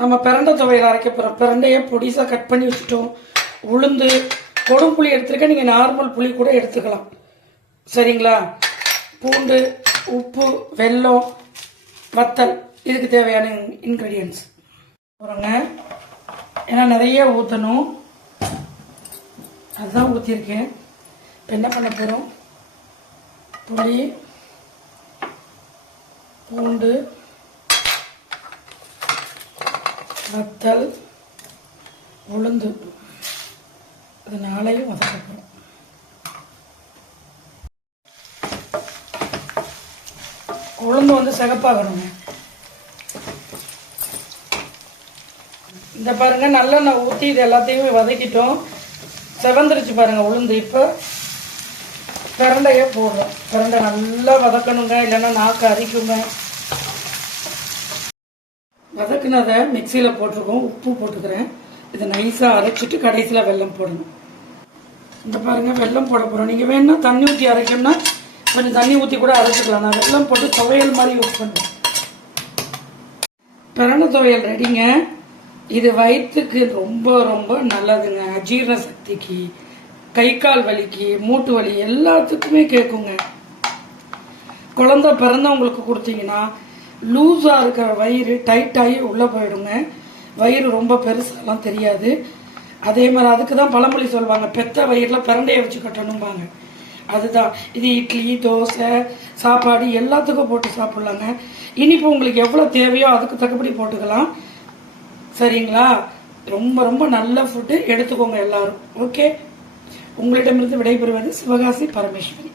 நம்ம பிரண்டை துவையல் அரைக்க போகிறோம். பிரண்டையை பொடிசாக கட் பண்ணி வச்சுட்டோம். உளுந்து கொடும் புளி எடுத்துருக்க, நீங்கள் நார்மல் புளி கூட எடுத்துக்கலாம். சரிங்களா? பூண்டு, உப்பு, வெல்லம், வத்தல், இதுக்கு தேவையான இன்க்ரீடியன்ட்ஸ் போகிறோங்க. ஏன்னா நிறைய ஊற்றணும், அதுதான் ஊற்றிருக்கேன். இப்போ என்ன பண்ண போகிறோம்? புளி, பூண்டு, வத்தல், உளுந்து, இது நாளையும் வதக்க போகிறோம். உளுந்து வந்து சிகப்பாகணுங்க. இந்த பாருங்க, நல்லெண்ணெய் ஊற்றி இது எல்லாத்தையுமே வதக்கிட்டோம். செவந்துருச்சு பாருங்க உளுந்து. இப்போ பிரண்டையே போடுறோம். பிரண்டை நல்லா வதக்கணுங்க, இல்லைன்னா நாக்கு அரிக்குங்க. வதக்குனதை மிக்சியில் போட்டிருக்கோம். உப்பு போட்டுக்கிறேன். இதை நைஸாக அரைச்சிட்டு கடைசியில் வெல்லம் போடணும். இந்த பாருங்க, வெல்லம் போட போகிறோம். நீங்கள் வேணுன்னா தண்ணி ஊற்றி அரைக்கணும்னா கொஞ்சம் தண்ணி ஊற்றி கூட அரைச்சிக்கலாம். நான் வெல்லம் போட்டு துவையல் மாதிரி யூஸ் பண்ணுறேன். பிரண்டை துவையல் ரெடிங்க. இது வயிற்றுக்கு ரொம்ப ரொம்ப நல்லதுங்க. அஜீரண சக்திக்கு, கை கால் வலிக்கு, மூட்டு வலி எல்லாத்துக்குமே கேட்குங்க. குழந்தை பிறந்தவங்களுக்கு கொடுத்தீங்கன்னா லூஸாக இருக்கிற வயிறு டைட்டாகி உள்ளே போயிடுங்க. வயிறு ரொம்ப பெருசாலாம் தெரியாது. அதே மாதிரி அதுக்கு தான் பழமொழி சொல்லுவாங்க, பெத்த வயிறில் பிரண்டையை வச்சு கட்டணும்பாங்க. அதுதான். இது இட்லி, தோசை, சாப்பாடு எல்லாத்துக்கும் போட்டு சாப்பிட்லாங்க. இனிப்பு உங்களுக்கு எவ்வளோ தேவையோ அதுக்கு தக்கபடி போட்டுக்கலாம். சரிங்களா? ரொம்ப ரொம்ப நல்ல ஃபுட்டு, எடுத்துக்கோங்க எல்லாரும். ஓகே, உங்களிடமிருந்து விடைபெறுவது சிவகாசி பரமேஸ்வரி.